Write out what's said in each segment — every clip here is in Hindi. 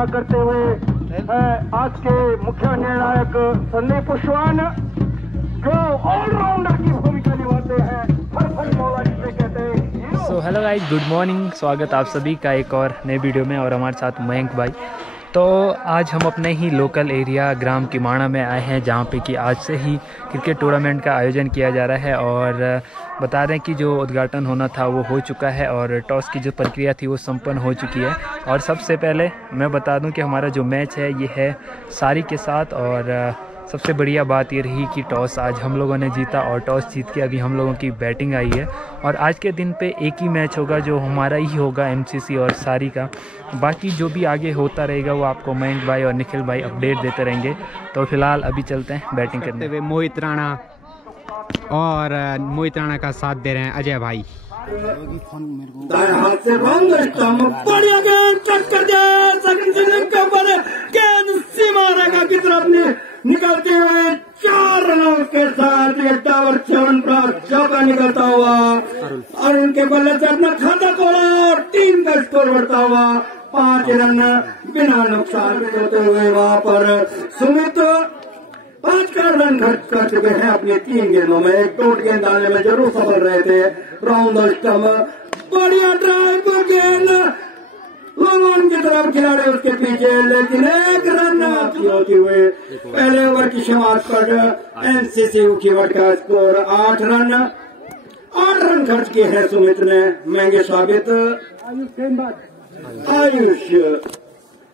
अदा करते हुए आज के मुख्य निर्णायक संदीप पुष्वान जो ऑलराउंडर की भूमिका निभाते हैं, हर मौला जिसे कहते हैं। So hello guys, good morning. स्वागत आप सभी का एक और नए वीडियो में और हमारे साथ मयंक भाई। तो आज हम अपने ही लोकल एरिया ग्राम किमाणा में आए हैं, जहाँ पे कि आज से ही क्रिकेट टूर्नामेंट का आयोजन किया जा रहा है। और बता दें कि जो उद्घाटन होना था वो हो चुका है और टॉस की जो प्रक्रिया थी वो संपन्न हो चुकी है। और सबसे पहले मैं बता दूं कि हमारा जो मैच है ये है सारी के साथ। और सबसे बढ़िया बात ये रही कि टॉस आज हम लोगों ने जीता और टॉस जीत के अभी हम लोगों की बैटिंग आई है। और आज के दिन पे एक ही मैच होगा जो हमारा ही होगा, एमसीसी और सारी का। बाकी जो भी आगे होता रहेगा वो आपको मयंक भाई और निखिल भाई अपडेट देते रहेंगे। तो फिलहाल अभी चलते हैं बैटिंग करने हुए। मोहित राणा और मोहित राणा का साथ दे रहे हैं अजय भाई। दाएं हाथ से रंग बढ़िया गेंद कट कर दिया, सेकंड सिंगल के ऊपर गेंद सीमा रेखा की तरफ निकलते हुए 4 रनों के साथ ये टावर 7 पर चौका निकलता हुआ और उनके बल्ले से अपना खाता खोला और टीम का स्कोर बढ़ता हुआ 5 रन बिना नुकसान के होते हुए वहां पर सुमित 5 रन खर्च कर चुके हैं अपनी 3 गेंदों में। एक टोट गेंद डालने में जरूर सफल रहे थे। राउंड द स्टंप बढ़िया ड्राइव पर गेंद लॉन्ग की तरफ खिलाड़ी उसके पीछे, लेकिन 1 रन होते हुए पहले ओवर की शुरुआत पर एनसीसी उखीवट का स्कोर 8 रन खर्च किए हैं सुमित ने। महंगे साबित आयुष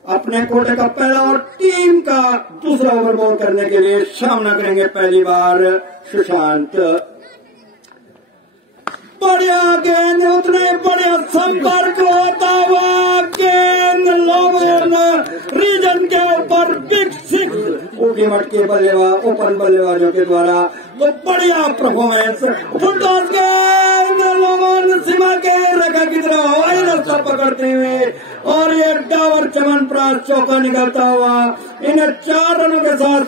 अपने कोटे का पहला और टीम का दूसरा ओवर बॉल करने के लिए सामना करेंगे पहली बार सुशांत। बढ़िया गेंद, उतने बढ़िया संपर्क होता हुआ गेंद रीजन के ऊपर बिग 6 ऊटी मट के बल्लेबाज ओपन बल्लेबाजों के द्वारा। तो बढ़िया परफॉर्मेंस, फुटबॉल गेंद लोगों सीमा के रेखा की तरह हवाई रास्ता पकड़ते हुए और ये डावर चमनप्राश चौका निकलता हुआ इन 4 रनों के साथ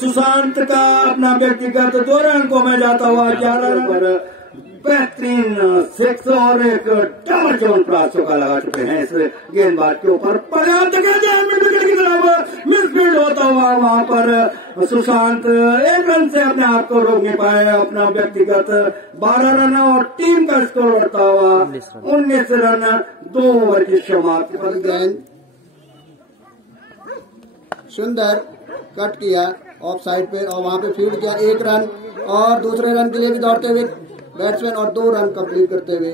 सुशांत का अपना व्यक्तिगत 2 अंकों में जाता हुआ 11 रन पर बेहतरीन 6 और एक डावर चमनप्राश चौका लगा चुके हैं इस गेंदबाज के ऊपर। पर्याप्त विकेट की तरफ मिसफील्ड होता हुआ वहां पर सुशांत 1 रन से अपने आप को रोक नहीं पाए। अपना व्यक्तिगत 12 रन और टीम का स्कोर बढ़ता हुआ 19 रन 2 ओवर की समाप्ति पर। गेंद सुंदर कट किया ऑफ साइड पे और वहां पे फील्ड किया 1 रन और दूसरे रन के लिए भी दौड़ते हुए बैट्समैन और 2 रन कंप्लीट करते हुए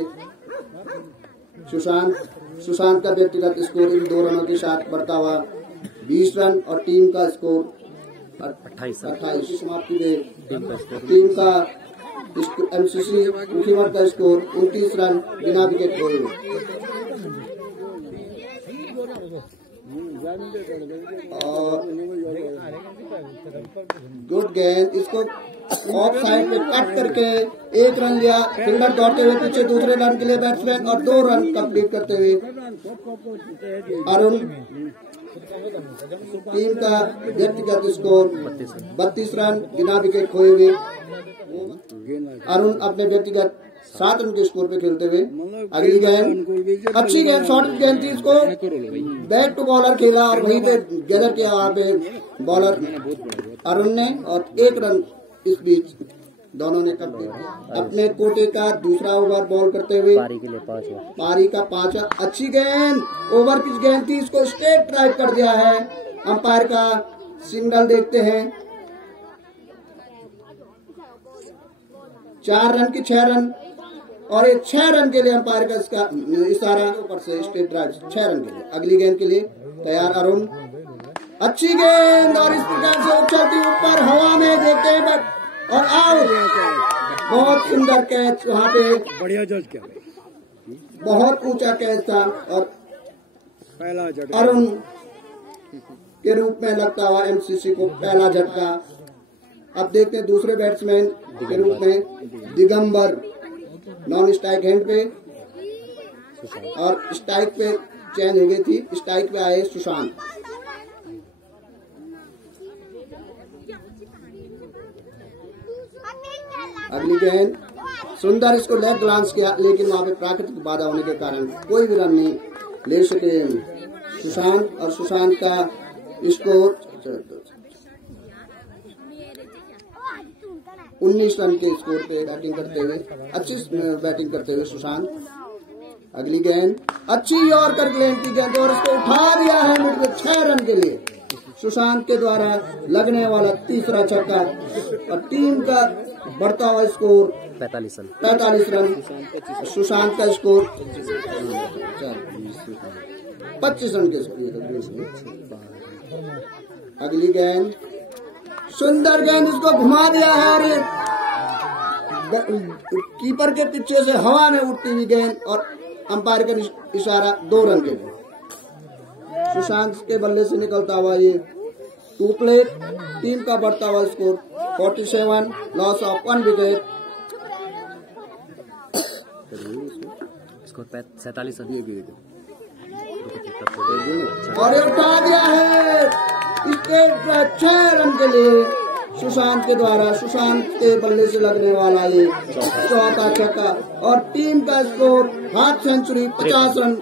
सुशांत का व्यक्तिगत स्कोर इन 2 रनों के साथ बढ़ता हुआ 20 रन और टीम का स्कोर 28 समाप्ति में टीम का एमसीसी उखीमठ का स्कोर 29 रन बिना विकेट खोए। और गुड गेंद, इसको ऑफ साइड पे कट करके 1 रन लिया। फील्डर दौड़ते हुए पीछे दूसरे रन के लिए बैट्समैन और 2 रन कंप्लीट करते हुए अरुण टीम का व्यक्तिगत स्कोर 32 रन बिना विकेट खोए हुए। अरुण अपने व्यक्तिगत 7 रन के स्कोर पे खेलते हुए अगली गेंद अच्छी गेंद, शॉर्ट गेंद थी, इसको बैक टू बॉलर खेला और वहीं पे गैदर किया वहां पे बॉलर अरुण ने और 1 रन इस बीच दोनों ने कंप्लीट किया। अपने कोटे का दूसरा ओवर बॉल करते हुए पारी का 5 अच्छी गेंद, ओवर पिच गेंद थी, इसको स्ट्रेट ड्राइव कर दिया है। अंपायर का सिग्नल देखते हैं। 4 रन की 6 रन और एक 6 रन के लिए अंपायर का इसका इशारा ऊपर से स्ट्रेट ड्राइव 6 रन के लिए। अगली गेंद के लिए तैयार अरुण, अच्छी गेंद और इस प्रकार से उछलती ऊपर हवा में देखते हैं बट और आउट। बहुत सुंदर कैच, वहाँ पे बढ़िया जज किया, बहुत ऊंचा कैच था और अरुण के रूप में लगता हुआ एमसीसी को पहला झटका। अब देखते हैं दूसरे बैट्समैन के रूप में दिगंबर नॉन स्ट्राइक हैंड पे और स्ट्राइक पे चेंज हो गई थी, स्ट्राइक पे आए सुशांत। अगली गेंद सुंदर, इसको लेफ्ट ग्लांस किया लेकिन वहां पे प्राकृतिक बाधा होने के कारण कोई भी रन नहीं ले सके सुशांत और सुशांत का स्कोर 19 रन के स्कोर पे बैटिंग करते हुए, अच्छी बैटिंग करते हुए सुशांत। अगली गेंद अच्छी और कर गेंद की गेंद और इसको उठा दिया है मिड में 6 रन के लिए। सुशांत के द्वारा लगने वाला तीसरा छक्का और टीम का बढ़ता हुआ स्कोर 45 रन। सुशांत का स्कोर 25 रन के स्कोर। अगली गेंद सुंदर गेंद, इसको घुमा दिया है और कीपर के पीछे से हवा में उड़ती हुई गेंद और अंपायर का इशारा 2 रन के लिए। सुशांत के बल्ले से निकलता हुआ ये 2 प्लेट, टीम का बढ़ता हुआ score 47, loss of 1 wicket. Score 47 और ये उठा दिया है इसके 6 रन के लिए सुशांत के द्वारा। सुशांत के बल्ले से लगने वाला ये चौथा छक्का और टीम का स्कोर हाफ सेंचुरी 50 रन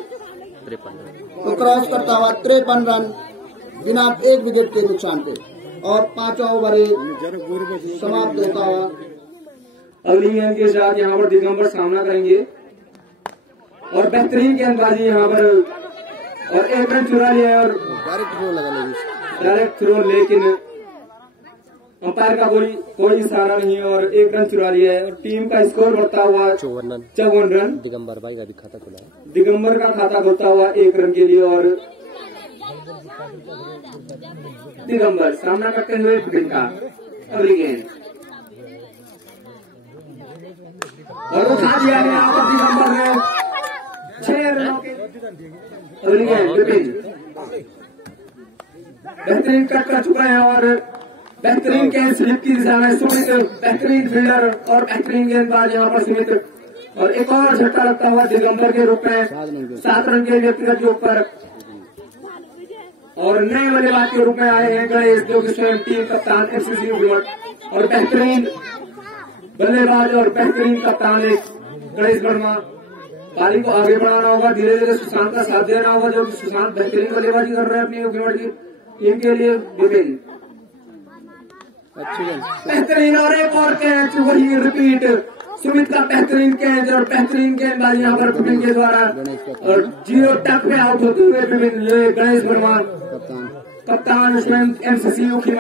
तो क्रॉस करता हुआ 53 रन बिना 1 विकेट के नुकसान पे और 5 ओवर समाप्त होता हुआ। अगली गेंद के साथ यहाँ पर दिगंबर सामना करेंगे और बेहतरीन गेंदबाजी यहाँ पर और 1 रन चुरा लिया है और डायरेक्ट थ्रो, लेकिन अंपायर का कोई इशारा नहीं है और 1 रन चुरा लिया है और टीम का स्कोर बढ़ता हुआ 54 रन। दिगंबर भाई का भी खाता खुला है, दिगंबर का खाता खुलता हुआ 1 रन के लिए और दिगंबर सामना करते हुए विकेट का। अगली गेंद और उठा दिया गया यहाँ पर दिगंबर ने 6 रनों के। अगली गेंद विपिन बेहतरीन कट कर चुका है और बेहतरीन गेंद स्लिप की दिशा में सुमित, बेहतरीन फील्डर और बेहतरीन गेंदबाज यहाँ पर सुमित और एक और झटका लगता हुआ दिगंबर के रूप में 7 रन के व्यक्तिगत योग पर और नए बल्लेबाज के रूप में आए हैं गणेश, जो कि स्वयं टीम कप्तान एफसीसी और बेहतरीन बल्लेबाज और बेहतरीन कप्तान गणेश वर्मा। पारी को आगे बढ़ाना होगा, धीरे धीरे सुशांत का साथ देना होगा, जो कि सुशांत बेहतरीन बल्लेबाजी कर रहे हैं अपनी की टीम के लिए। विपिन बेहतरीन और एक और कैच, वही रिपीट, सुमित का बेहतरीन कैच और बेहतरीन गेंदबाजी यहाँ पर विपिन के द्वारा और 0 टक में आउट होते हुए विपिन गणेश वर्मा कप्तान स्वयं एमसीसी विपिन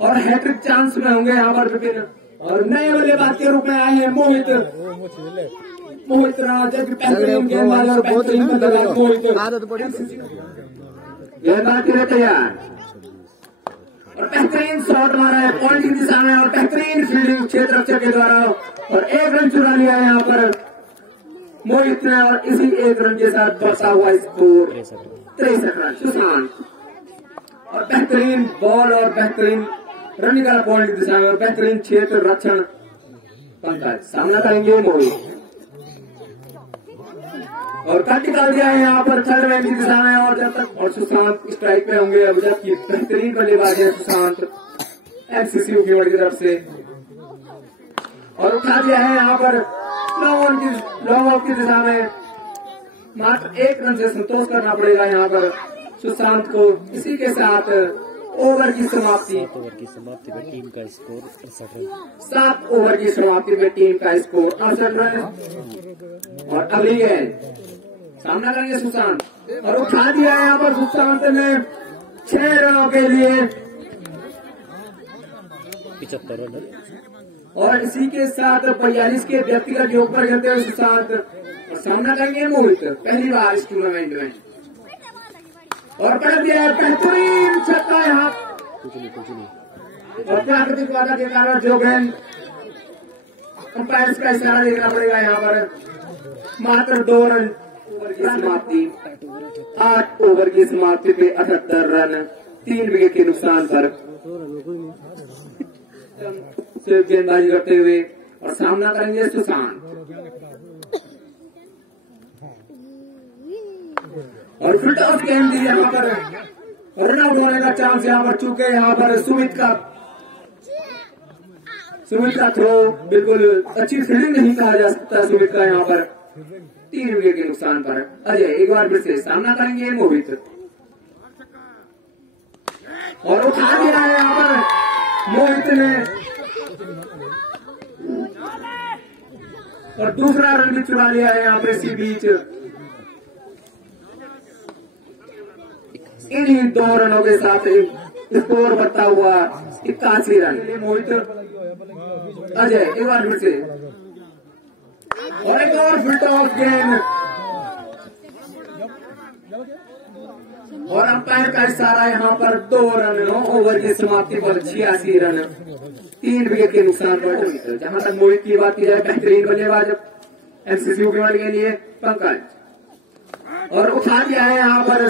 और हैट्रिक चांस में होंगे यहाँ पर विपिन और नए बल्लेबाज के रूप में आए हैं मोहित राज, बेहतरीन गेंदबाज और बेहतरीन बल्लेबाज मोहित गेंदबाज के लिए तैयार और बेहतरीन शॉट मारा है पॉइंट की दिशा में और बेहतरीन फील्डिंग क्षेत्र रक्षक के द्वारा और 1 रन चुरा लिया है यहाँ पर मोहित ने और इसी 1 रन के साथ बढ़ता हुआ स्कोर 63 रन। सुशांत और बेहतरीन बॉल और बेहतरीन रनिंग का पॉइंट की दिशा में और बेहतरीन क्षेत्र रक्षण पंकज सामना करेंगे मोहित और कट निकाल दिया है यहाँ पर 3rd मैन की दिशा में और जब तक और सुशांत स्ट्राइक में होंगे। अब जबकि बेहतरीन बल्लेबाज है सुशांत एमसीसी की तरफ से और उठा दिया है यहाँ पर लॉन्ग ऑफ की दिशा में। मात्र 1 रन से संतोष करना पड़ेगा यहाँ पर सुशांत को। इसी के साथ ओवर की समाप्ति में टीम का स्कोर 7 ओवर की समाप्ति में टीम का स्कोर 68 रन और अगली गेंद सामना करेंगे सुशांत और उठा दिया है यहाँ पर सुशांत ने 6 रनों के लिए 75 रन और इसी के साथ 42 के व्यक्तिगत योग पर खेलते हुए सुशांत और सामना करेंगे मोहित पहली बार इस टूर्नामेंट में और कर दिया है बेहतरीन छक्का यहाँ और प्राकृतिक बाधा के कारण जो गेंद अंपायर का इशारा देखना पड़ेगा यहाँ पर। मात्र 2 रन ओवर की समाप्ति, 8 ओवर की समाप्ति पे 78 रन 3 विकेट के नुकसान पर सिर्फ गेंदबाजी करते हुए और सामना करेंगे सुशांत और फिर टॉस गेंद दी यहाँ पर रन आउट होने का चांस यहाँ पर चूके यहाँ पर सुमित का थ्रो बिल्कुल अच्छी फील्डिंग नहीं कहा जा सकता सुमित का यहाँ पर 3 विकेट के नुकसान पर अजय एक बार फिर से सामना करेंगे मोहित और उठा दिया है यहाँ पर मोहित ने और दूसरा रन भी चुरा लिया है यहाँ पर इसी बीच। इन्हीं 2 रनों के साथ स्कोर बढ़ता हुआ 81 रन मोहित अजय एक बार फिर से और एक और फुल टॉस गेंद और अंपायर का इशारा यहाँ पर 2 रन 9 ओवर की समाप्ति पर 86 रन 3 विकेट के नुकसान पर। जहां तक मोहित की बात की जाए बेहतरीन बल्लेबाज एमसीसी उकेवाड़ी के लिए पंकज और उठा दिया है यहाँ पर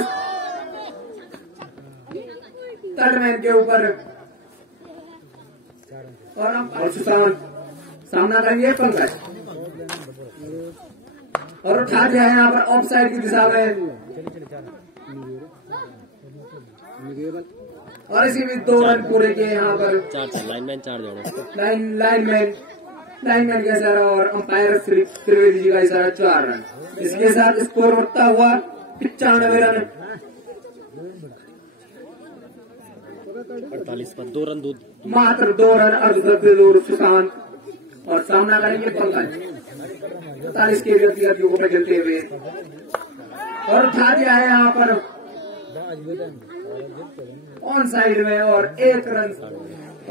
थर्डमैन के ऊपर और सुशांत सामना करेंगे पंकज और उठा दिया है यहाँ पर ऑफ साइड की दिशा में और इसी में 2 रन पूरे किए यहाँ पर लाइनमैन का इशारा और अंपायर त्रिवेदी जी का इशारा 4 रन। इसके साथ स्कोर बढ़ता हुआ 95 रन 48 पर 2 रन दूर मात्र 2 रन अर्धशतक से दूर सुशांत और सामना करेंगे पंकज 45 के व्यक्तिगत योग में खेलते हुए और उठा दिया है यहाँ पर ऑन साइड में और 1 रन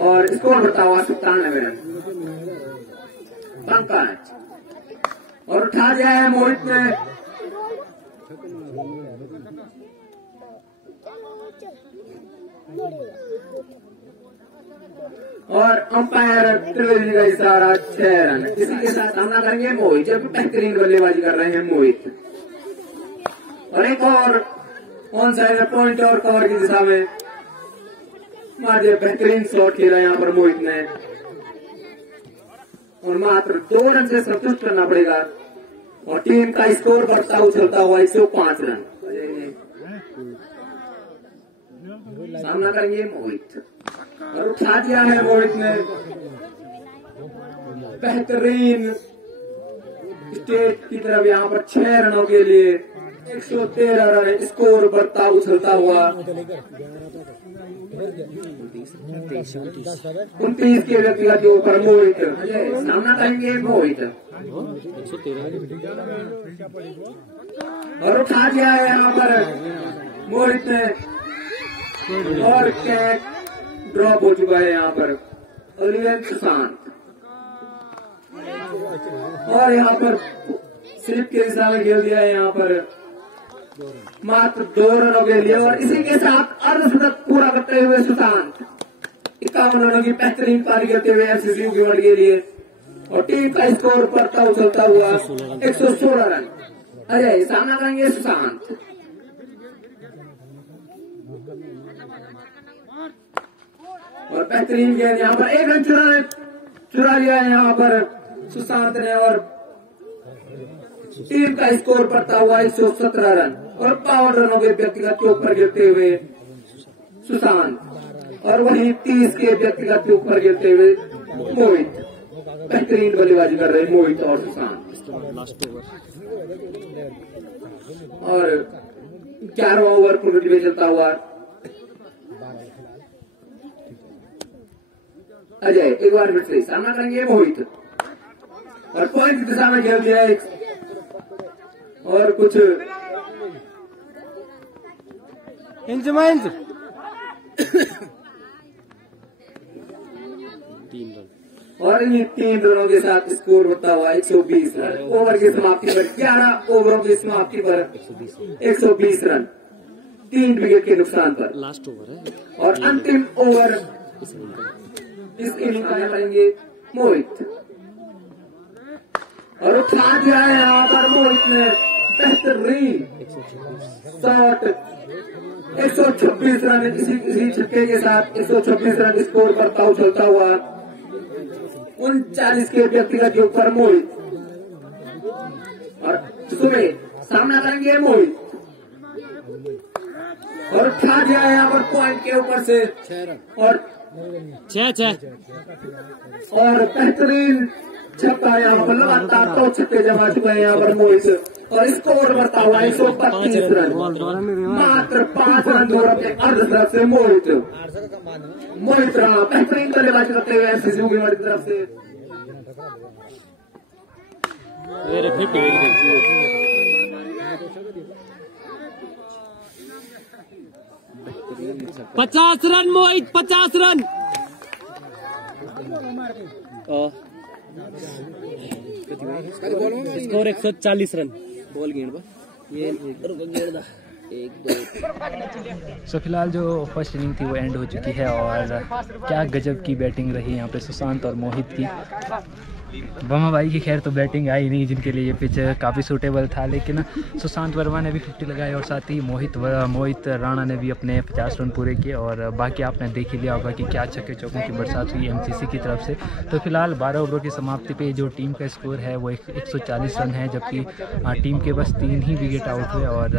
और स्कोर बढ़ता हुआ 97 रन पंकज और उठा दिया है मोहित ने और अंपायर त्रिवेदी का इशारा 6 रन। इसी के साथ सामना करेंगे मोहित जबकि बेहतरीन बल्लेबाजी कर रहे हैं मोहित और एक और ऑन साइड में पॉइंट और कवर की दिशा में मारिए बेहतरीन शॉट खेला यहाँ पर मोहित ने और मात्र 2 रन से संतुष्ट करना पड़ेगा और टीम का स्कोर बढ़ता उछलता हुआ 105 रन। सामना करेंगे मोहित और उठा दिया है मोहित ने बेहतरीन स्टेट की तरफ यहाँ पर 6 रनों के लिए 113 रन स्कोर बढ़ता उछलता हुआ 29 के व्यक्तिगत के ऊपर मोहित सामना करेंगे मोहित और उठा दिया है यहाँ पर मोहित ने और कैच ड्रॉप हो चुका है यहाँ पर ओलिवियर सुशांत और यहाँ पर स्लिप के दिशा में खेल दिया है यहाँ पर मात्र 2 रनों के लिए और इसी के साथ अर्धशतक पूरा करते हुए सुशांत 51 रनों की बेहतरीन पारी करते हुए एमसीसी उकेवाड़ी के लिए और टीम का स्कोर बढ़ता उछलता हुआ 116 रन। अजय सामना करेंगे सुशांत और बेहतरीन गेंद यहाँ पर 1 रन चुरा लिया है यहाँ पर सुशांत ने और टीम का स्कोर बढ़ता हुआ 117 रन और 52 रनों के व्यक्तिगत के ऊपर गिरते हुए सुशांत और वहीं 30 के व्यक्तिगत के ऊपर गिरते हुए मोहित बेहतरीन बल्लेबाजी कर रहे हैं मोहित और सुशांत और 11वां ओवर प्रगति में चलता हुआ अजय एक बार फिर से सामना करेंगे मोहित और पॉइंट की दिशा में खेल दिया है और कुछ इंच 3 रन और इन्हीं 3 रनों के साथ स्कोर बढ़ता हुआ 120 रन। ओवर की समाप्ति पर 11 ओवरों की समाप्ति पर 120 रन 3 विकेट के नुकसान पर लास्ट ओवर है और अंतिम ओवर इस इनिंग में करेंगे मोहित और उठा दिया है यहाँ पर मोहित ने बेहतरीन शॉट 126 रन इसी छक्के के साथ 126 रन स्कोर करता उछलता हुआ 39 के व्यक्तिगत योग पर मोहित और सुबह सामना करेंगे मोहित और उठा दिया है यहाँ पर पॉइंट के ऊपर से 6 रन और 6 बेहतरीन छक्का यहाँ पर लगातार 2 छक्के जमा चुके हैं यहाँ पर मोहित और स्कोर बढ़ता हुआ 132 रन। मात्र 5 रन दूर अपने अर्ध तरफ से मोहित रहा बेहतरीन बल्लेबाजी करते हुए एमसीसी उगीमठ की तरफ से। 50 रन मोहित, 50 रन। Score 140 run. बॉल गेंद ये सो फिलहाल जो फर्स्ट इनिंग थी वो एंड हो चुकी है और क्या गजब की बैटिंग रही यहाँ पे सुशांत और मोहित की। बमा भाई की खैर तो बैटिंग आई नहीं, जिनके लिए ये पिच काफ़ी सूटेबल था, लेकिन सुशांत वर्मा ने भी 50 लगाए और साथ ही मोहित राणा ने भी अपने 50 रन पूरे किए और बाकी आपने देख ही लिया होगा कि क्या छक्के चौकों की बरसात हुई एमसीसी की तरफ से। तो फिलहाल 12 ओवरों की समाप्ति पे जो टीम का स्कोर है वो 140 रन है, जबकि टीम के बस 3 ही विकेट आउट हुए और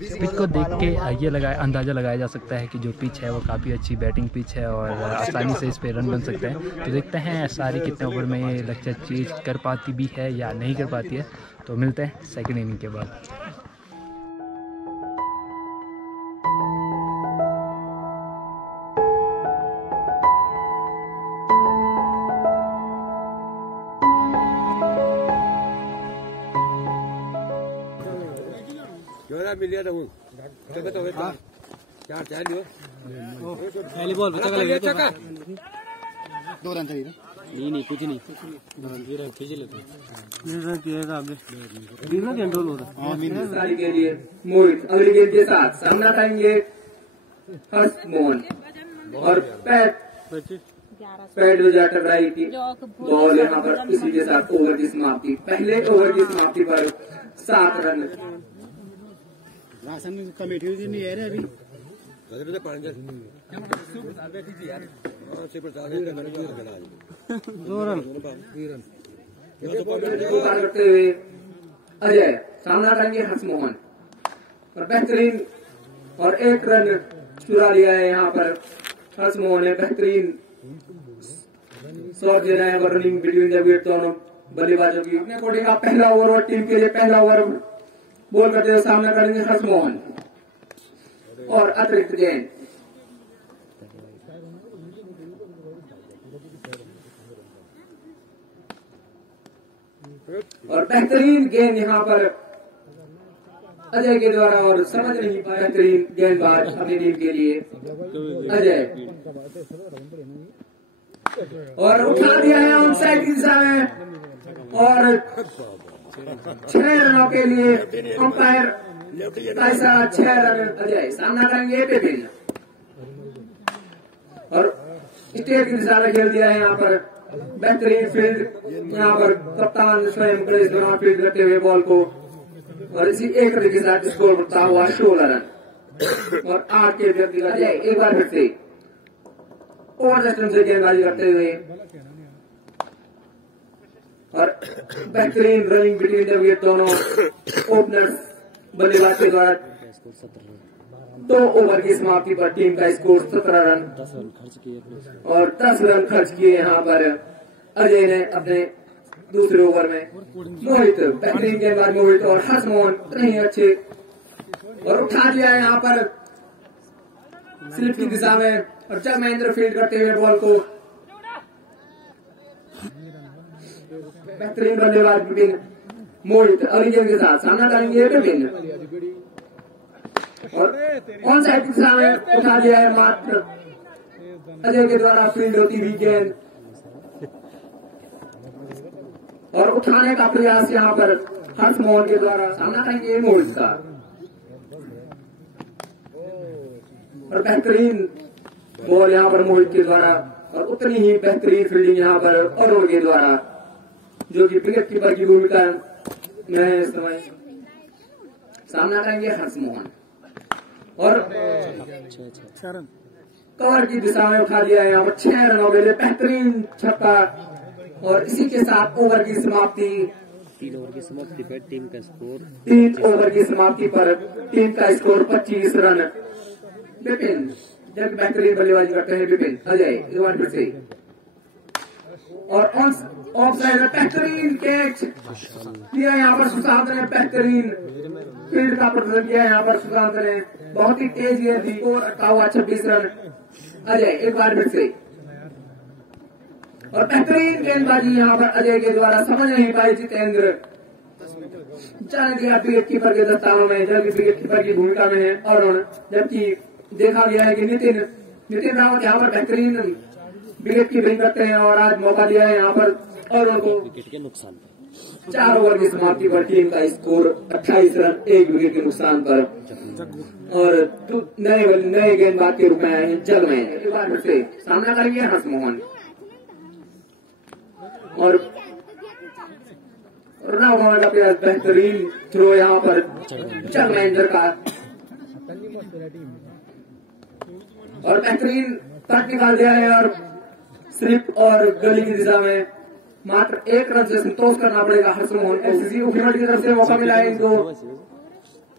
पिच को देख के ये अंदाज़ा लगाया जा सकता है कि जो पिच है वो काफ़ी अच्छी बैटिंग पिच है और आसानी से इस पे रन बन सकते हैं। तो देखते हैं सारी कितने ओवर में ये लक्ष्य चीज कर पाती भी है या नहीं कर पाती है। तो मिलते हैं सेकंड इनिंग के बाद। पहली बॉल बचा का लगे चक्का 2 रन चाहिए। नहीं कुछ नहीं खींच लेते के लिए मोहित अगली गेंद के साथ सामना करेंगे हर्ष मोहन और पैड विजय टकराई थी बॉल यहाँ पर इसी के साथ ओवर की समाप्ति। पहले ओवर की समाप्ति पर 7 रन। राशन कमेटी नहीं है अभी करते हुए अजय सामना करेंगे हर्ष मोहन और बेहतरीन और 1 रन चुरा लिया है यहाँ पर हर्ष मोहन ने। बेहतरीन शॉट दे रहे हैं रनिंग बिटवीन द विकेट दोनों बल्लेबाजों की। अपने कोटी का पहला ओवर और टीम के लिए पहला ओवर बॉल करते हुए सामना करेंगे हर्ष मोहन और अतिरिक्त गेंद और बेहतरीन गेंद यहाँ पर अजय के द्वारा और समझ नहीं पाया बेहतरीन गेंदबाज अपनी टीम के लिए अजय और उठा दिया है ऑन साइड की दिशा में और 6 रनों के लिए अंपायर ऐसा 6 रन। अजय सामना करेंगे विपिन और स्टेट की दिशा में खेल दिया है यहाँ पर बेहतरीन फील्ड। यहाँ पर कप्तान स्वयं प्लेस बना फील्ड करते हुए बॉल को और इसी 1 रन के साथ स्कोर बढ़ता हुआ 16 रन और 8 के व्यक्तिगत अजय एक बार फिर से ओवर सिस्टम से गेंदबाजी करते हुए और बेहतरीन रनिंग बिटवीन द विकेट दोनों ओपनर्स बल्लेबाज के द्वारा 2 ओवर की समाप्ति पर टीम का स्कोर 17 रन और 10 रन खर्च किए यहाँ पर अजय ने अपने दूसरे ओवर में। मोहित बेहतरीन गेंदबाज मोहित और हर्ष मोहन नहीं अच्छे और उठा दिया है यहाँ पर स्लिप की दिशा में और जब महेंद्र फील्ड करते हुए बॉल को बेहतरीन बल्लेबाज विपिन मोहित अगली गेंद के साथ सामना करेंगे विपिन और ऑन साइड की दिशा में उठा दिया है मात्र अजय के द्वारा फील्ड होती हुई गेंद और उठाने का प्रयास यहाँ पर हर्ष मोहन के द्वारा सामना करेंगे मोहित का और बेहतरीन बॉल यहाँ पर मोहित के द्वारा और उतनी ही बेहतरीन फील्डिंग यहाँ पर अरुण के द्वारा जो कि विकेट कीपर की भूमिका में है इस समय। सामना करेंगे हर्ष मोहन और कवर की दिशा में उठा दिया है यहाँ पर 6 रनों के लिए बेहतरीन छक्का और इसी के साथ ओवर की समाप्ति। 3 ओवर की समाप्ति पर टीम का स्कोर 3 ओवर की समाप्ति पर टीम का स्कोर 25 रन। विपिन जब बेहतरीन बल्लेबाजी करते हैं विपिन अजय एक बार फिर से और ऑफ साइड में बेहतरीन कैच किया यहाँ पर सुशांत ने, बेहतरीन फील्ड का प्रदर्शन किया यहाँ पर सुशांत ने, बहुत ही तेज गेंद थी और अटका हुआ 26 रन। अजय एक बार फिर से और बेहतरीन गेंदबाजी यहाँ पर अजय के द्वारा, समझ नहीं पाए जितेंद्र, जाने दिया विकेट कीपर के दस्तानों में, जबकि विकेट कीपर की भूमिका में है अरुण, जबकि देखा गया है कि नितिन रावत यहाँ पर बेहतरीन विकेट कीपिंग करते हैं और आज मौका दिया है यहाँ पर अरुण को। विकेट के नुकसान 4 ओवर की समाप्ति पर टीम का स्कोर 28 रन 1 विकेट के नुकसान पर, और नए गेंदबाज के रूप में आए हैं जगमैन। एक बार फिर से सामना करेंगे हर्षमोहन और रावत का प्यार, बेहतरीन थ्रो यहाँ पर जगमैन का, और बेहतरीन कट निकाल दिया है और स्लिप और गली की दिशा में मात्र 1 रन से संतोष करना पड़ेगा हर्षमोहन को। एससीसी उखीमठ की तरफ से मौका मिला है इनको,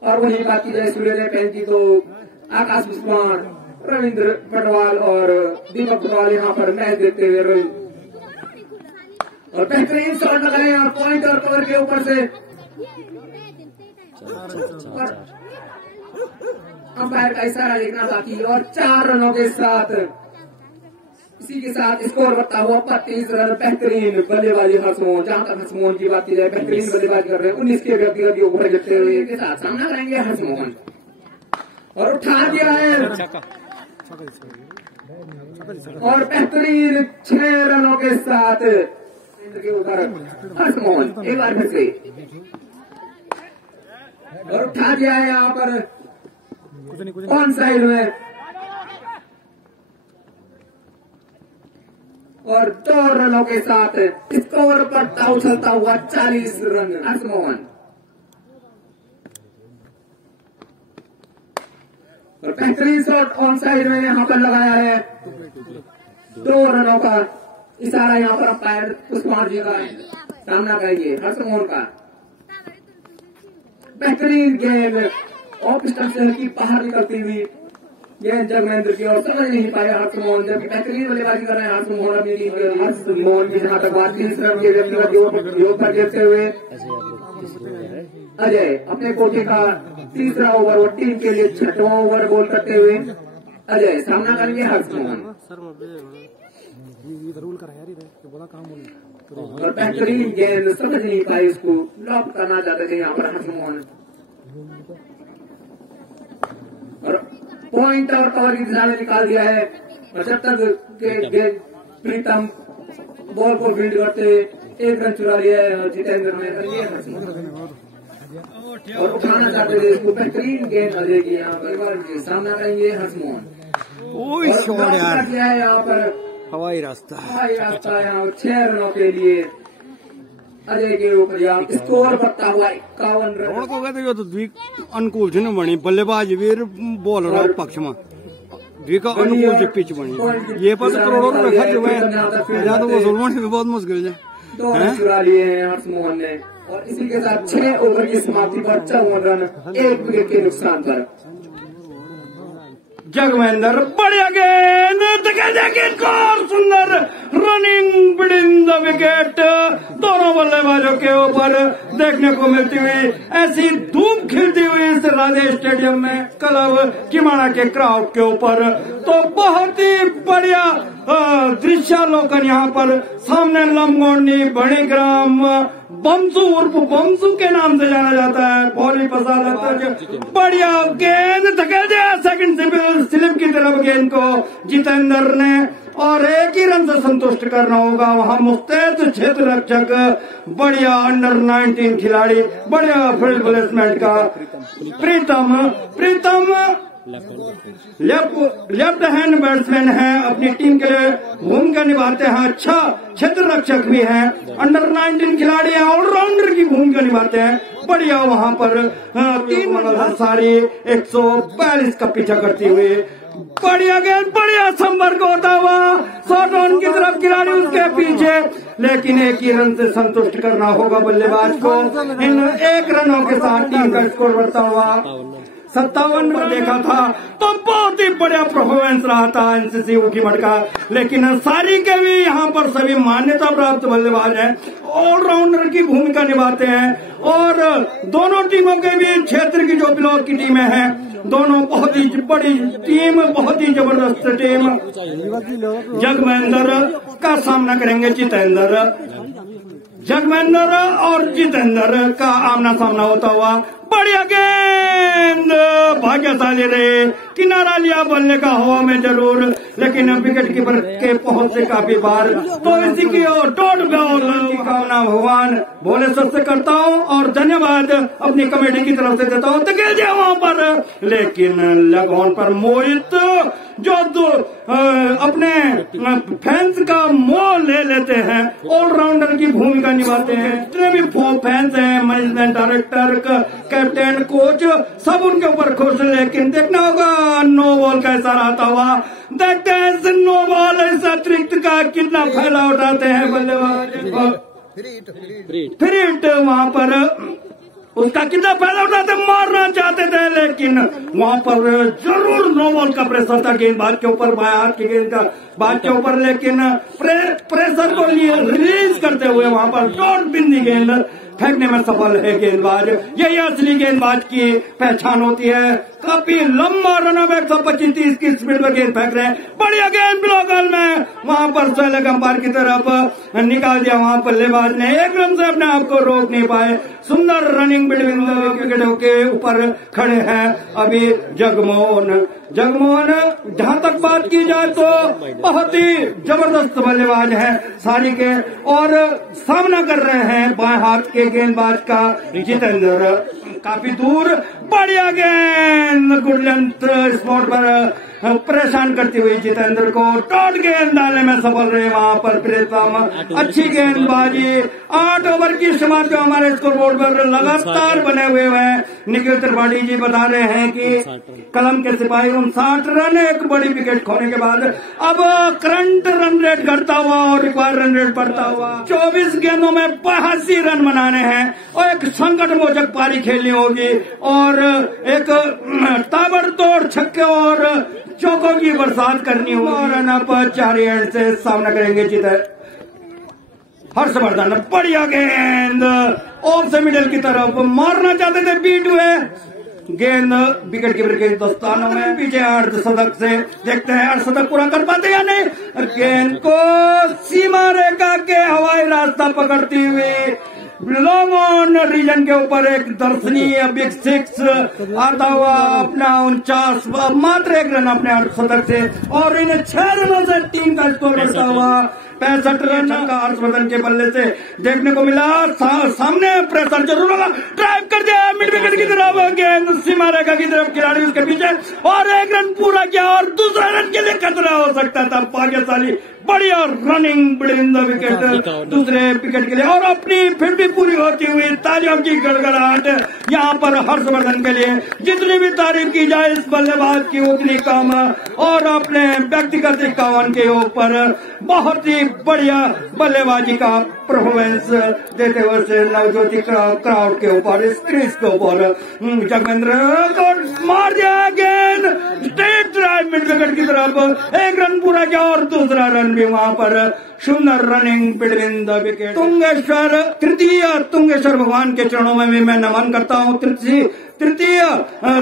और वही बात की जाए सूर्योदय पहन की तो आकाश पुष्पान, रविंद्र पटवाल और दीपक पटवाल यहाँ पर मैच देखते हुए, और बेहतरीन शॉट लगाए और पॉइंट और कवर के ऊपर से अंपायर का इशारा देखना बाकी, और 4 रनों के साथ इसी के साथ स्कोर बढ़ता हुआ 35 रन। बेहतरीन बल्लेबाजी हर्षमोहन, जहां तक हर्षमोहन की बात की जाए बेहतरीन बल्लेबाजी कर रहे हैं, 19 के व्यक्तिगत योग पर जीतते हुए के साथ सामना करेंगे हर्षमोहन, और उठा दिया है और बेहतरीन 6 रनों के साथ के ऊपर हर्षमोहन एक बार फिर से, और उठा दिया है यहाँ पर ऑन साइड में, और 2 रनों के साथ स्कोर बढ़ता उछलता हुआ 40 रन हर्षमोहन, और बेहतरीन शॉट ऑन साइड में यहाँ पर लगाया है। 2 रनों का इशारा यहाँ पर अंपायर पुष्पान जी का, सामना करेंगे हर्षमोहन का। बेहतरीन गेंद ऑफ स्टंप से हल्की बाहर निकलती हुई गेंद जगमहेंद्र की, और समझ नहीं पाया हर्षमोहन, जबकि बेहतरीन बल्लेबाजी कर रहे हैं हर्षमोहन अपनी टीम के। हर्षमोहन की जहां तक बात 30 रन के व्यक्तिगत योग पर खेलते हुए अजय अपने कोटे का तीसरा ओवर और टीम के लिए 6वां ओवर बॉल करते हुए अजय सामना करेंगे हर्षमोहन, और बेहतरीन गेंद समझ नहीं पाई, इसको लॉक करना चाहते थे यहाँ पर हर्षमोहन, और पॉइंट और कवर की दिशा में निकाल दिया है। 75 के गेंद प्रीतम बॉल को फील्ड करते हुए 1 रन चुरा लिया है, और जितेंद्र ने और उठाना चाहते थे इसको। बेहतरीन गेंद अजय की यहाँ पर, सामना करेंगे हर्षमोहन, किया है यहाँ पर हवाई रास्ता यहाँ 6 रनों के लिए अजय के ऊपर यहाँ स्कोर बढ़ता हुआ 51 रन। तो अनुकूल છે ને બની બલ્લેબાજ વીર બોલર પક્ષમાં દ્વિકા अनुकूल से पिच बनी, ये पर करोड़ों रुपए खर्च हुए हैं, या तो वो जुल्मन भी बहुत मुश्किल है। 2 रन चुरा लिए हैं हर्षमोहन ने, और इसी के साथ 6 ओवर की समाप्ति पर 54 रन 1 विकेट के नुकसान पर। जगमहेंद्र बढ़िया गेंद, सुंदर रनिंग बिटवीन द विकेट, दोनों बल्लेबाजों के ऊपर देखने को मिलती हुई ऐसी धूप खिलती हुई इस राधे स्टेडियम में क्लब किमाड़ा के क्राउड के ऊपर, तो बहुत ही बढ़िया दृश्यावलोकन यहाँ पर सामने लमगोंडी बड़ी ग्राम बमसू उर्फ बमसू के नाम से जाना जाता है, भोली प्रसाद बढ़िया गेंद धकेल दिया सेकंड स्लिप की तरफ गेंद को जितेंद्र ने, और 1 ही रन से संतुष्ट करना होगा। वहां मुस्तैद क्षेत्र रक्षक बढ़िया अंडर 19 खिलाड़ी, बढ़िया फील्ड प्लेसमेंट का प्रीतम लेफ्ट हैंड बैट्समैन है, अपनी टीम के लिए भूमिका निभाते हैं, अच्छा क्षेत्र रक्षक भी है, अंडर 19 खिलाड़ी है, ऑलराउंडर की भूमिका निभाते हैं, बढ़िया वहां पर 3 मंगल सारी 142 का पीछा करती हुई बढ़िया गेंद, बढ़िया संपर्क होता हुआ शॉट ऑन की तरफ खिलाड़ी उसके पीछे, लेकिन 1 ही रन से संतुष्ट करना होगा बल्लेबाज को। इन 1 रनों के साथ टीम का स्कोर बढ़ता हुआ 57 पर देखा था तो बहुत ही बढ़िया परफॉर्मेंस रहा था एनसीसी ऊखीमठ का। लेकिन सारी के भी यहाँ पर सभी मान्यता प्राप्त बल्लेबाज हैं, ऑलराउंडर की भूमिका निभाते हैं और दोनों टीमों के भी क्षेत्र की जो ब्लॉक की टीमें हैं, दोनों बहुत ही बड़ी टीम, बहुत ही जबरदस्त टीम जगमहेंद्र का सामना करेंगे जितेंद्र। जगमहेंद्र और जितेंद्र का आमना सामना होता हुआ, बढ़िया गेंद, भाग्यशाली रहे, किनारा लिया बल्ले का हवा में जरूर, लेकिन विकेट कीपर के पहुंच से काफी बार तो इसी की ओर टोट बॉल की कामना भगवान भोले से करता हूं और धन्यवाद अपनी कमेटी की तरफ से देता हूं। तो वहां पर लेकिन लगोन पर मोहित जो अपने फैंस का मोह ले लेते हैं, ऑलराउंडर की भूमिका निभाते हैं। जितने भी फैंस हैं, मैनेजमेंट डायरेक्टर, कैप्टन, कोच, सब उनके ऊपर खुश। लेकिन देखना होगा नो बॉल कैसा रहता हुआ, देखते हैं नो बॉल इस अतिरिक्त का कितना फायदा उठाते हैं बल्लेबाज। फिर वहां पर उसका कितना फायदा उठाते, मारना चाहते थे, लेकिन वहां पर जरूर नो बॉल का प्रेशर था गेंदबाज के ऊपर, बाएं हाथ की गेंद का बात के ऊपर, लेकिन प्रेशर को रिलीज करते हुए वहां पर डॉट बिंदी गेंद फेंकने में सफल है गेंदबाज। यही असली गेंदबाज की पहचान होती है। काफी लंबा रन अब 125-30 की स्पीड पर गेंद फेंक रहे हैं, बढ़िया गेंद ब्लॉकल में वहां पर स्वेलक अंपायर की तरफ निकाल दिया। वहां बल्लेबाज ने एक रन से अपने आप को रोक नहीं पाए। सुंदर रनिंग बिटवीन विकेटों के ऊपर खड़े हैं अभी जगमोहन। जहां तक बात की जाए तो बहुत ही जबरदस्त बल्लेबाज हैं सारी के, और सामना कर रहे हैं बाएं हाथ के गेंदबाज का जितेंद्र। काफी दूर बढ़िया गेंद, गुड लेंथ स्पॉट पर परेशान करती हुई जितेंद्र को टॉट गेंद डालने में सफल रहे वहां पर प्रीतम। अच्छी गेंदबाजी। 8 ओवर की शुरुआत में हमारे स्कोरबोर्ड पर लगातार बने हुए हैं। निखिल त्रिपाठी जी बता रहे हैं कि कलम के सिपाही 59 रन, एक बड़ी विकेट खोने के बाद अब करंट रन रेट घटता हुआ और रिक्वायर्ड रन रेट बढ़ता हुआ। 24 गेंदों में 82 रन बनाने हैं और एक संकट मोचक पारी खेलनी होगी और एक ताबड़तोड़ छक्के और चौकों की बरसात करनी होगी। रन अप 4 एंड से सामना करेंगे हर्षवर्धन। बढ़िया गेंद ऑफ से मिडिल की तरफ मारना चाहते थे, बीट हुए गेंद विकेट कीपर के दस्तानों में पीछे अर्धशतक से। देखते हैं अर्धशतक पूरा कर पाते या नहीं। गेंद को सीमा रेखा के हवाई रास्ता पकड़ती हुई लॉन्ग ऑन रीजन के ऊपर एक दर्शनीय बिग 6 आता हुआ अपना 49 मात्र 1 रन अपने अर्धशतक से, और इन 6 रनों से टीम का स्कोर बढ़ता हुआ 65 रन का हर्षवर्धन के बल्ले से देखने को मिला। सामने प्रेशर जरूर होगा, ड्राइव कर दिया मिड विकेट की तरफ, गेंद सीमा रेखा की तरफ, खिलाड़ी उसके पीछे और 1 रन पूरा किया और दूसरा रन के लिए खतरा हो सकता था। भाग्यशाली बढ़िया रनिंग बिटवीन द विकेट दूसरे विकेट के लिए, और अपनी फिर भी पूरी होती हुई तालियों की गड़गड़ाहट यहाँ पर हर्षवर्धन के लिए। जितनी भी तारीफ की जाए इस बल्लेबाज की उतनी कम, और अपने व्यक्तिगत 51 के ऊपर बहुत ही बढ़िया बल्लेबाजी का परफॉर्मेंस देते हुए से नवज्योति क्राउड के ऊपर, स्क्रीज के ऊपर जगमहेंद्र को मार दिया गेंद स्ट्रेट ड्राइव मिड विकेट की तरफ, 1 रन पूरा किया और दूसरा रन भी वहां पर। सुंदर running between the wicket. Tungeshwar भगवान के चरणों में भी मैं नमन करता हूँ। तृतीय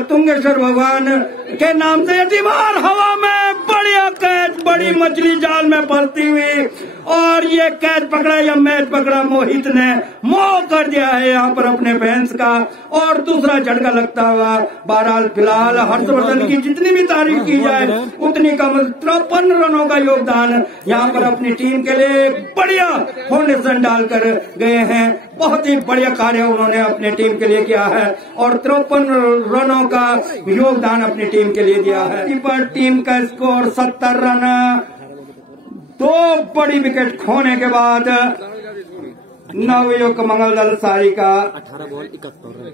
तुंगेश्वर भगवान के नाम से यदि बार हवा में बढ़िया कैच, बड़ी मछली जाल में फंसती हुई, और ये कैच पकड़ा या मैच पकड़ा मोहित ने, मोह कर दिया है यहाँ पर अपने फैंस का, और दूसरा झटका लगता हुआ। बहरहाल फिलहाल हर्षवर्धन की जितनी भी तारीफ की जाए उतनी कम। 53 रनों का योगदान यहाँ पर अपनी टीम के लिए बढ़िया फाउंडेशन डालकर गए हैं। बहुत ही बढ़िया कार्य उन्होंने अपने टीम के लिए किया है और 53 रनों का योगदान अपनी टीम के लिए दिया है। पर टीम का स्कोर 70 रन, 2 बड़ी विकेट खोने के बाद नवयुग मंगल दल सारी का 18 बॉल 71 रन,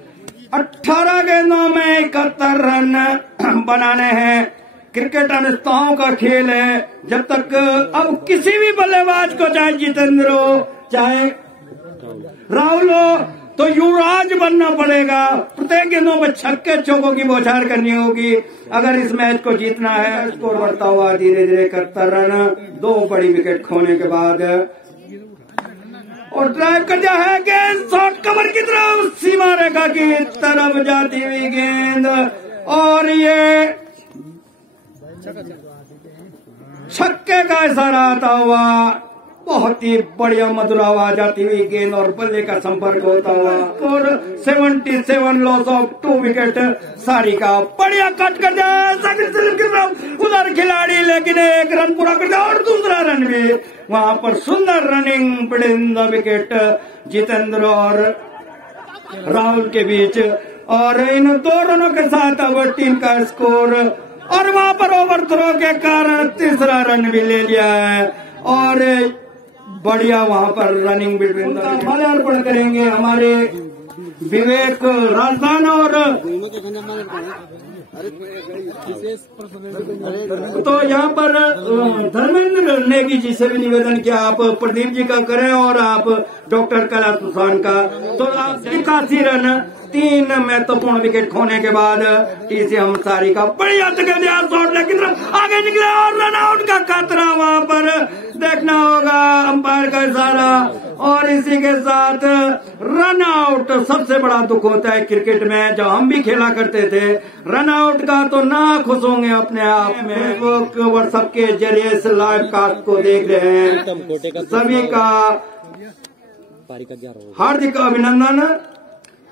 18 गेंदों में 71 रन बनाने हैं। क्रिकेट अनिश्चितताओं का खेल है। जब तक अब किसी भी बल्लेबाज को, चाहे जितेंद्र हो चाहे राहुल हो, तो युवराज बनना पड़ेगा। प्रत्येक गेंदों पर छक्के चौकों की बौछार करनी होगी अगर इस मैच को जीतना है। स्कोर बढ़ता हुआ धीरे धीरे 71 रन 2 बड़ी विकेट खोने के बाद, और ड्राइव कर दिया है गेंद शॉर्ट कवर की तरफ, सीमा रेखा की तरफ जाती हुई गेंद, और ये छक्के का इशारा आता हुआ, बहुत ही बढ़िया मधुर आवाज आती हुई गेंद और बल्ले का संपर्क होता हुआ, और 77 लॉस ऑफ 2 विकेट। सारी का बढ़िया कट कर दिया उधर खिलाड़ी, लेकिन 1 रन पूरा कर दिया और दूसरा रन भी वहां पर। सुंदर running between the wicket Jitendra और राहुल के बीच, और इन 2 रनों के साथ अब टीम का स्कोर, और वहां पर ओवर थ्रो के कारण तीसरा रन भी ले लिया है, और बढ़िया वहां पर रनिंग बिटवीन माल्यार्पण करेंगे हमारे विवेक राजदान। और तो यहाँ पर धर्मेंद्र नेगी जी से भी निवेदन किया आप प्रदीप जी का करें और आप डॉक्टर कैलाश पासवान का। तो आप 81 रन 3 महत्वपूर्ण विकेट खोने के बाद टीसी अंसारी का बढ़िया शॉट, लेकिन आगे निकले और रन आउट का खतरा वहां पर देखना होगा, अंपायर का इशारा, और इसी के साथ रन आउट। सबसे बड़ा दुख होता है क्रिकेट में, जब हम भी खेला करते थे रन आउट का, तो ना खुश होंगे अपने आप में। वो व्हाट्सएप के जरिए इस लाइव कास्ट को देख रहे हैं, सभी का हार्दिक अभिनंदन।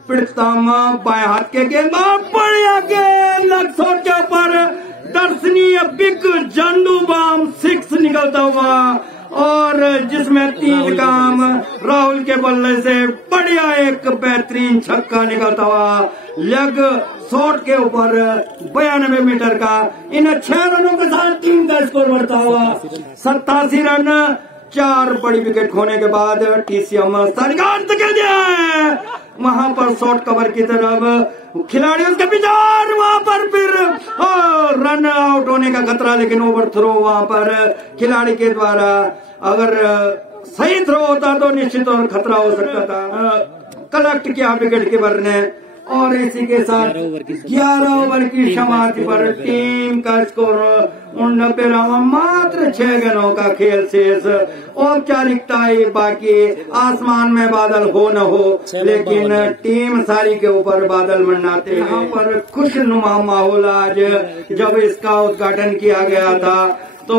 प्रीतम बाएं हाथ के गेंदबाज, बढ़िया गेंद शॉट के ऊपर दर्शनीय बिग झंडू बम 6 निकलता हुआ, और जिसमें 3 काम राहुल के बल्ले से बढ़िया एक बेहतरीन छक्का निकलता हुआ लेग शॉट के ऊपर 92 मीटर का। इन 6 रनों के साथ टीम का स्कोर बढ़ता हुआ 87 रन 4 बड़ी विकेट खोने के बाद टीसीएम अंसारी कर दिया है वहां पर शॉर्ट कवर की तरफ, खिलाड़ी उसके पीछे, और वहां पर फिर रन आउट होने का खतरा, लेकिन ओवर थ्रो वहां पर खिलाड़ी के द्वारा, अगर सही थ्रो होता तो निश्चित और खतरा हो सकता था। कलेक्ट किया विकेट कीपर ने, और इसी के साथ 11 ओवर की समाप्ति पर टीम का स्कोर 89 रन, मात्र 6 गेंदों का खेल शेष। औपचारिकता ही बाकी, आसमान में बादल हो न हो, लेकिन टीम सारी के ऊपर बादल मंडराते हैं। यहाँ पर खुशनुमा माहौल आज जब इसका उद्घाटन किया गया था, तो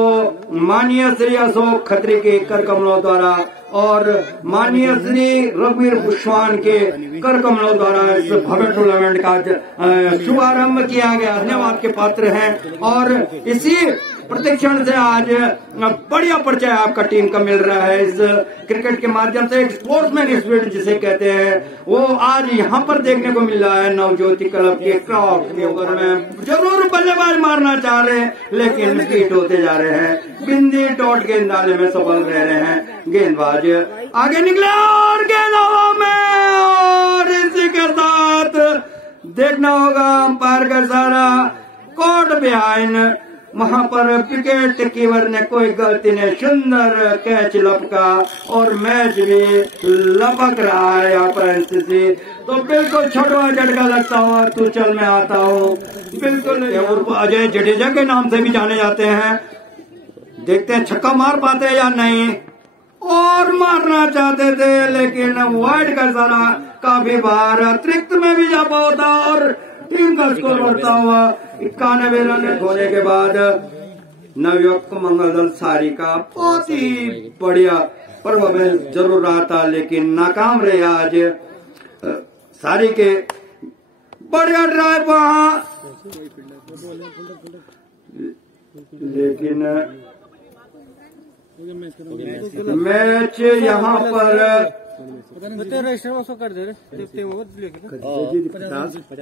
माननीय श्री अशोक खत्री के कर कमलों द्वारा और माननीय श्री रघुवीर पुष्वान के कर कमलों द्वारा इस भव्य टूर्नामेंट का शुभारंभ किया गया। धन्यवाद के पात्र हैं, और इसी प्रतिक्षण से आज बढ़िया परिचय आपका टीम का मिल रहा है इस क्रिकेट के माध्यम से। एक स्पोर्ट्समैन स्पिरिट जिसे कहते हैं, वो आज यहाँ पर देखने को मिल रहा है। नवज्योति क्लब के क्रॉफ्ट के ऊपर में जरूर बल्लेबाज मारना चाह रहे हैं, लेकिन बीट होते जा रहे हैं, बिंदी डॉट गेंद डालने में सफल रह रहे हैं। गेंदबाज आगे निकले और गेंद हवा में, और इसी के साथ देखना होगा अंपायर का इशारा, कोर्ट बिहाइंड। वहां पर विकेट कीपर ने कोई गलती नहीं, सुंदर कैच लपका, और मैच भी लपक रहा है यहाँ पर एनसीसी। तो बिल्कुल छोटा झटका लगता हुआ तू चल मैं आता हूँ, बिल्कुल अजय जडेजा के नाम से भी जाने जाते हैं। देखते हैं छक्का मार पाते हैं या नहीं, और मारना चाहते थे, लेकिन वाइड का इशारा काफी बार अतिरिक्त में भी जा पाता, और टीम का स्कोर बढ़ता हुआ 91 रन होने के बाद नवयुवक मंगल दल सारी का बहुत ही बढ़िया पर्व में जरूर रहा था, लेकिन नाकाम रहे आज सारी के। बढ़िया ड्राइव वहां, लेकिन मैच यहाँ पर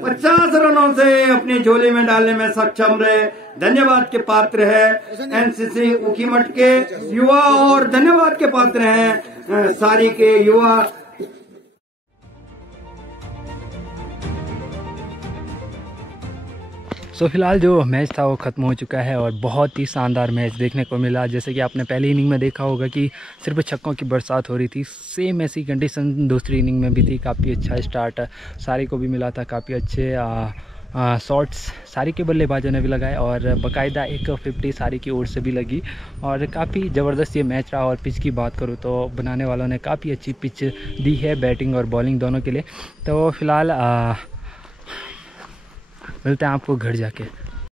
50 रनों से अपनी झोली में डालने में सक्षम रहे। धन्यवाद के पात्र है एनसीसी उखीमठ के युवा, और धन्यवाद के पात्र हैं सारी के युवा। सो फिलहाल जो मैच था वो ख़त्म हो चुका है और बहुत ही शानदार मैच देखने को मिला। जैसे कि आपने पहली इनिंग में देखा होगा कि सिर्फ छक्कों की बरसात हो रही थी, सेम ऐसी कंडीशन दूसरी इनिंग में भी थी। काफ़ी अच्छा स्टार्ट सारी को भी मिला था, काफ़ी अच्छे शॉट्स सारी के बल्लेबाजों ने भी लगाए और बाकायदा एक 50 सारी की ओर से भी लगी और काफ़ी ज़बरदस्त ये मैच रहा। और पिच की बात करूँ तो बनाने वालों ने काफ़ी अच्छी पिच दी है बैटिंग और बॉलिंग दोनों के लिए। तो फिलहाल मिलते हैं आपको घर जाके।